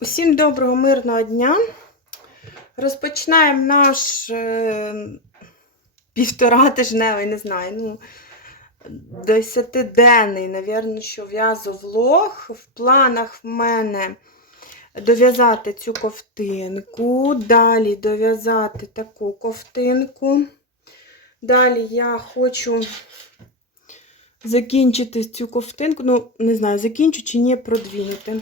Усім доброго мирного дня. Розпочинаємо наш е, півтора тижневий, не знаю, ну, десятиденний, навірно, що в'язовлог. В планах в мене дов'язати цю ковтинку, далі дов'язати таку ковтинку. Далі я хочу закінчити цю ковтинку, ну, не знаю, закінчу чи ні, продвинути.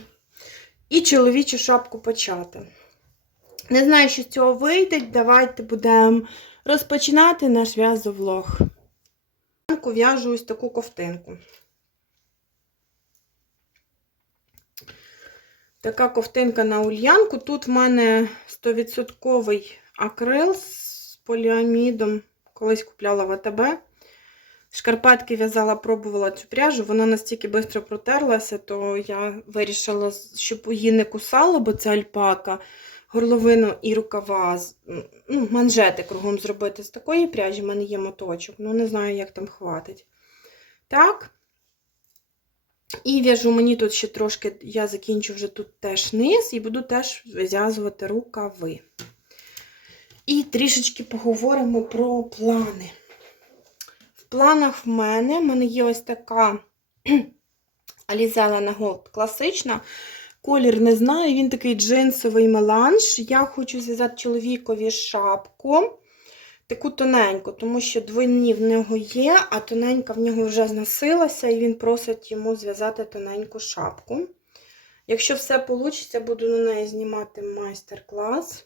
І чоловічу шапку почати. Не знаю, що з цього вийде. Давайте будемо розпочинати наш в'язовлог. В'яжу ось таку ковтинку. Така ковтинка на ульянку. Тут в мене 100% акрил з поліамідом. Колись купляла в АТБ. Шкарпетки в'язала, пробувала цю пряжу, вона настільки швидко протерлася, то я вирішила, щоб її не кусало, бо це альпака, горловину і рукава, ну, манжети кругом зробити з такої пряжі, в мене є моточок, ну не знаю, як там хватить. Так. І в'яжу мені тут ще трошки, я закінчу вже тут теж низ і буду теж вив'язувати рукави. І трішечки поговоримо про плани. Планах в мене, в мене є ось така Alizella Gold класична. Колір не знаю, він такий джинсовий меланж. Я хочу зв'язати чоловікові шапку. Таку тоненьку, тому що двойні в нього є, а тоненька в нього вже зносилася, і він просить йому зв'язати тоненьку шапку. Якщо все вийде, буду на неї знімати майстер-клас.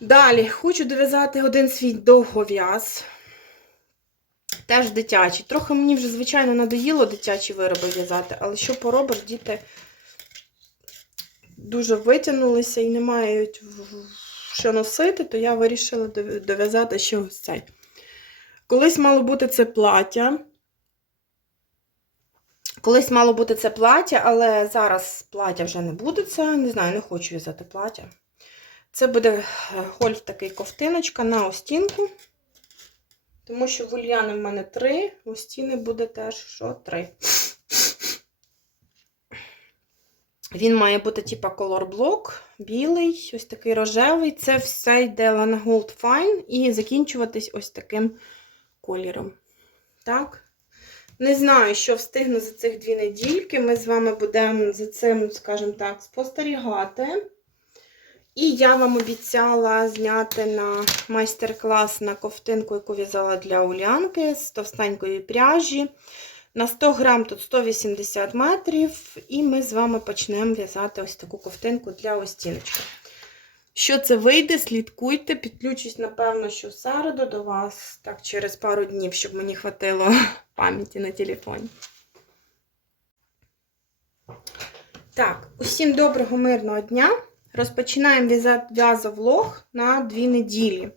Далі хочу дов'язати один свій довгов'яз. Теж дитячий. Трохи мені вже, звичайно, надоїло дитячі вироби в'язати, але що поробиш, діти дуже витягнулися і не мають що носити, то я вирішила дов'язати ще ось цей. Колись мало бути це плаття. Колись мало бути це плаття, але зараз плаття вже не буде це. Не знаю, не хочу в'язати плаття. Це буде гольф такий ковтиночка на остінку. Тому що вульяни в мене три, у стіни буде теж що три. Він має бути, типа, колорблок, білий, ось такий рожевий. Це все йде Lana Gold Fine і закінчуватись ось таким кольором. Так. Не знаю, що встигну за цих дві недільки. Ми з вами будемо за цим, скажімо так, спостерігати. І я вам обіцяла зняти на майстер-клас на ковтинку, яку в'язала для улянки з товстенької пряжі. На 100 грам тут 180 метрів, і ми з вами почнемо в'язати ось таку ковтинку для остіночки. Що це вийде, слідкуйте, підключусь, напевно, що в середу до вас, так, через пару днів, щоб мені хватило пам'яті на телефоні. Так, усім доброго, мирного дня! Розпочинаємо в'язати в'язовлог на 2 неділі.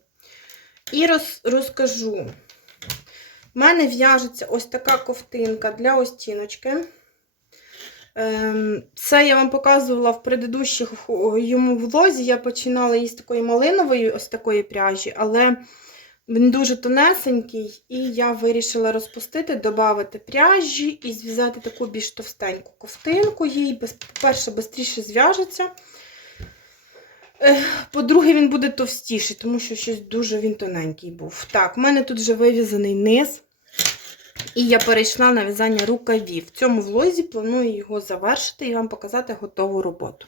І роз, розкажу. У мене в'яжеться ось така ковтинка для остіночки. Ем, це я вам показувала в предыдущих йому влозі. Я починала її з такої малинової, ось такої пряжі, але він дуже тонесенький, і я вирішила розпустити, додати пряжі і зв'язати таку більш товстеньку ковтинку. Їй, по-перше, швидше зв'яжеться. По-друге, він буде товстіший, тому що щось дуже він тоненький був. Так, в мене тут вже вив'язаний низ. І я перейшла на в'язання рукавів. В цьому влозі планую його завершити і вам показати готову роботу.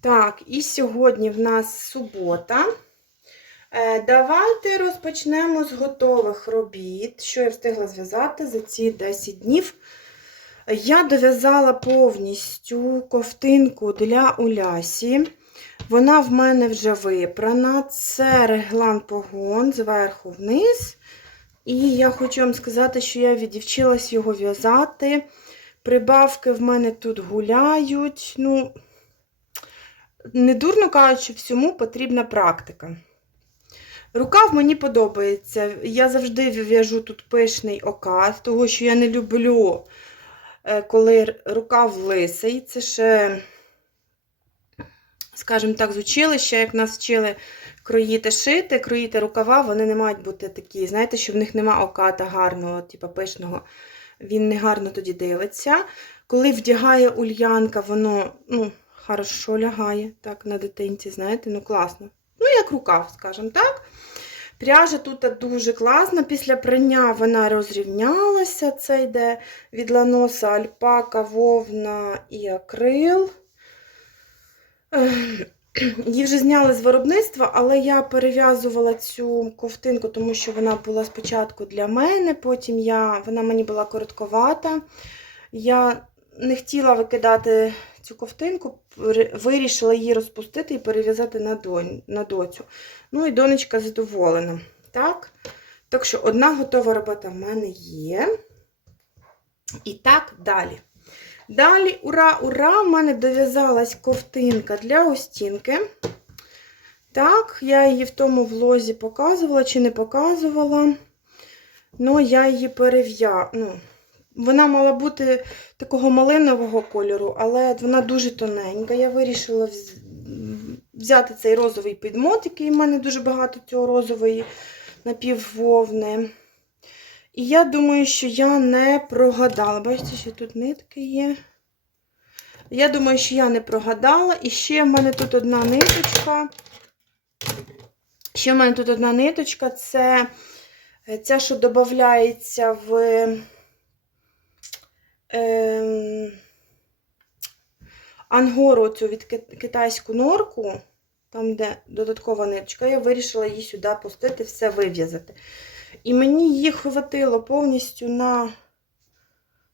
Так, і сьогодні в нас субота. Давайте розпочнемо з готових робіт, що я встигла зв'язати за ці 10 днів. Я дов'язала повністю ковтинку для Улясі. Вона в мене вже випрана. Це реглан погон зверху вниз. І я хочу вам сказати, що я відівчилась його в'язати. Прибавки в мене тут гуляють. Ну, не дурно кажучи, всьому потрібна практика. Рукав мені подобається. Я завжди в'яжу тут пишний оказ, того що я не люблю коли рукав лисий, це ще скажімо так, з училища, як нас вчили кроїти шити, кроїти рукава, вони не мають бути такі, знаєте, що в них нема оката гарного, типу пишного. Він не гарно тоді дивиться. Коли вдягає ульянка, воно ну, хорошо лягає так, на дитинці, знаєте, ну класно. Ну, як рукав, скажімо так. Пряжа тут дуже класна. Після прання вона розрівнялася. Це йде від ланоса альпака, вовна і акрил. Її вже зняли з виробництва, але я перев'язувала цю ковтинку, тому що вона була спочатку для мене, потім я, вона мені була коротковата. Я не хотіла викидати цю ковтинку, вирішила її розпустити і перев'язати на, донь, на доцю. Ну і донечка задоволена. Так? так що одна готова робота в мене є. І так далі. Далі, ура, ура! У мене дов'язалась ковтинка для остінки. Так, я її в тому влозі показувала чи не показувала. Ну, я її перев'я... Ну, вона мала бути такого малинового кольору, але вона дуже тоненька. Я вирішила взяти цей розовий підмот, який в мене дуже багато цього розової напіввовни. І я думаю, що я не прогадала. Бачите, що тут нитки є. Я думаю, що я не прогадала. І ще в мене тут одна ниточка. Ще в мене тут одна ниточка. Це е, ця, що додається в ем, ангору цю від китайську норку, там, де додаткова ниточка, я вирішила її сюди пустити, все вив'язати. І мені її хватило повністю на.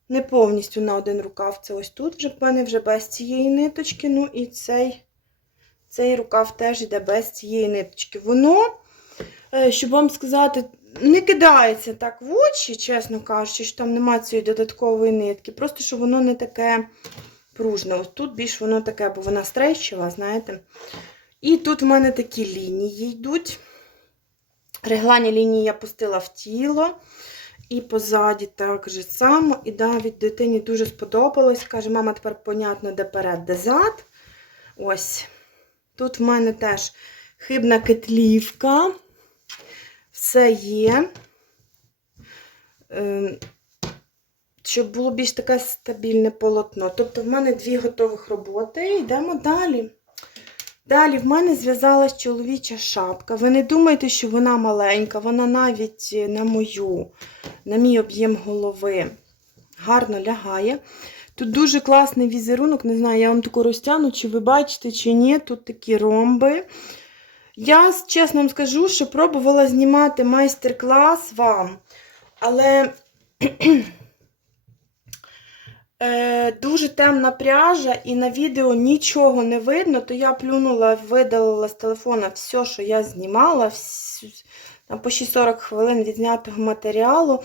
Не повністю на один рукав. Це ось тут вже в мене вже без цієї ниточки. Ну і цей, цей рукав теж йде без цієї ниточки. Воно, е, щоб вам сказати, не кидається так в очі, чесно кажучи, що там немає цієї додаткової нитки. Просто що воно не таке пружне. Ось тут більш воно таке, бо вона стрейчева, знаєте. І тут в мене такі лінії йдуть. Реглані лінії я пустила в тіло. І позаді так же само. І навіть дитині дуже сподобалось. Каже, мама, тепер понятно, де перед, де зад. Ось. Тут в мене теж хибна кетлівка. Все є. Ем, Щоб було більш таке стабільне полотно. Тобто, в мене дві готових роботи. Йдемо далі. Далі в мене зв'язалась чоловіча шапка. Ви не думайте, що вона маленька, вона навіть на мою, на мій об'єм голови гарно лягає. Тут дуже класний візерунок, не знаю, я вам таку розтягну, чи ви бачите, чи ні. Тут такі ромби. Я чесно вам скажу, що пробувала знімати майстер-клас вам, але е, дуже темна пряжа, і на відео нічого не видно, то я плюнула, видалила з телефона все, що я знімала, там по 6-40 хвилин відзнятого матеріалу.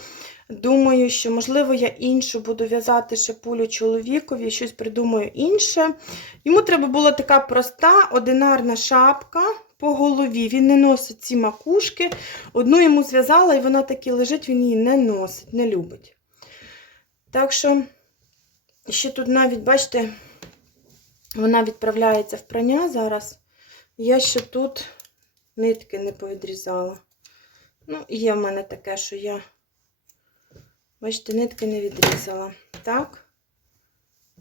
Думаю, що, можливо, я іншу буду в'язати шипулю чоловікові, щось придумаю інше. Йому треба була така проста, одинарна шапка по голові. Він не носить ці макушки. Одну йому зв'язала, і вона таки лежить, він її не носить, не любить. Так що, ще тут навіть, бачите, вона відправляється в прання зараз. Я ще тут нитки не повідрізала. Ну, є в мене таке, що я. Бачите, нитки не відрізала. Так.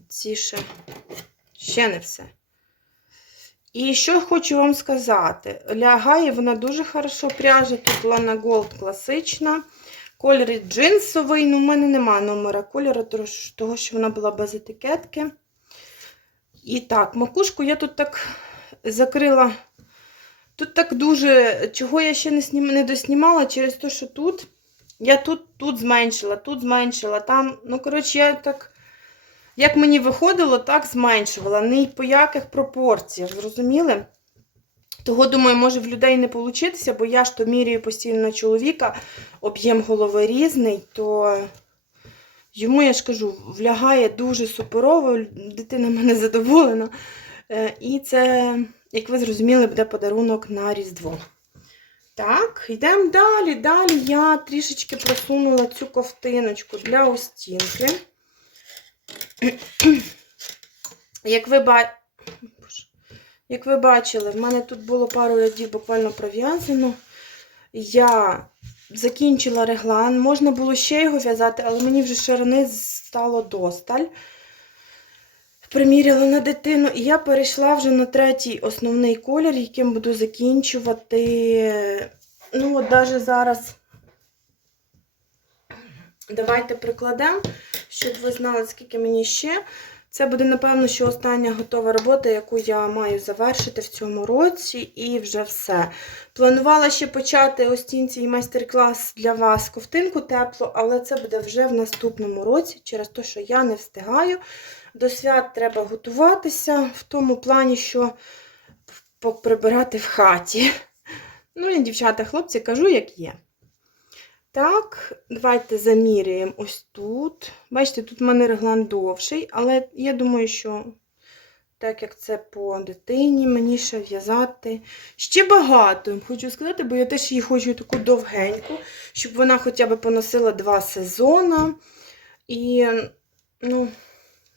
Ці ще, ще не все. І що хочу вам сказати. Лягає вона дуже хорошо пряжа. Тут Lana Gold класична. Кольор джинсовий. Ну, в мене нема номера кольору, того, що вона була без етикетки. І так, макушку я тут так закрила. Тут так дуже, чого я ще не, снім, не доснімала, через те, що тут я тут, тут зменшила, тут зменшила, там, ну, коротше, я так, як мені виходило, так зменшувала. Ні по яких пропорціях, зрозуміли? Того, думаю, може в людей не вийти, бо я ж то міряю постійно на чоловіка, об'єм голови різний, то йому, я ж кажу, влягає дуже суперово, дитина мене задоволена. Е, І це, як ви зрозуміли, буде подарунок на Різдво. Так, йдемо далі. Далі я трішечки просунула цю ковтиночку для остінки. Як ви, ба... Як ви бачили, в мене тут було пару рядів буквально пров'язано. Я закінчила реглан. Можна було ще його в'язати, але мені вже ширини стало досталь. Приміряла на дитину, і я перейшла вже на третій основний колір, яким буду закінчувати. Ну, от навіть зараз давайте прикладемо, щоб ви знали, скільки мені ще. Це буде, напевно, що остання готова робота, яку я маю завершити в цьому році, і вже все. Планувала ще почати ось цей майстер-клас для вас ковтинку теплу, але це буде вже в наступному році, через те, що я не встигаю. До свят треба готуватися в тому плані, що прибирати в хаті. Ну, я, дівчата, хлопці, кажу, як є. Так, давайте заміряємо ось тут. Бачите, тут в мене реглан довший, але я думаю, що так як це по дитині, мені ще в'язати ще багато, хочу сказати, бо я теж її хочу таку довгеньку, щоб вона хоча б поносила два сезони. І, ну,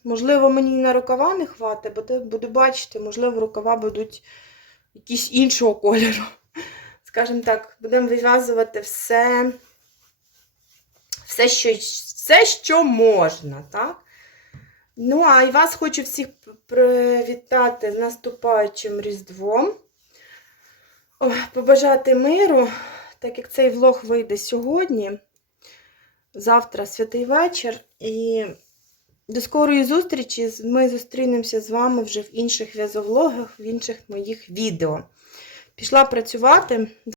можливо, мені на рукава не хватить, бо буду бачити, можливо, рукава будуть якісь іншого кольору. Скажімо так, будемо вив'язувати все все, що, все, що можна, так? Ну, а і вас хочу всіх привітати з наступаючим Різдвом. Побажати миру, так як цей влог вийде сьогодні. Завтра святий вечір. І до скорої зустрічі. Ми зустрінемося з вами вже в інших в'язовлогах, в інших моїх відео. Пішла працювати.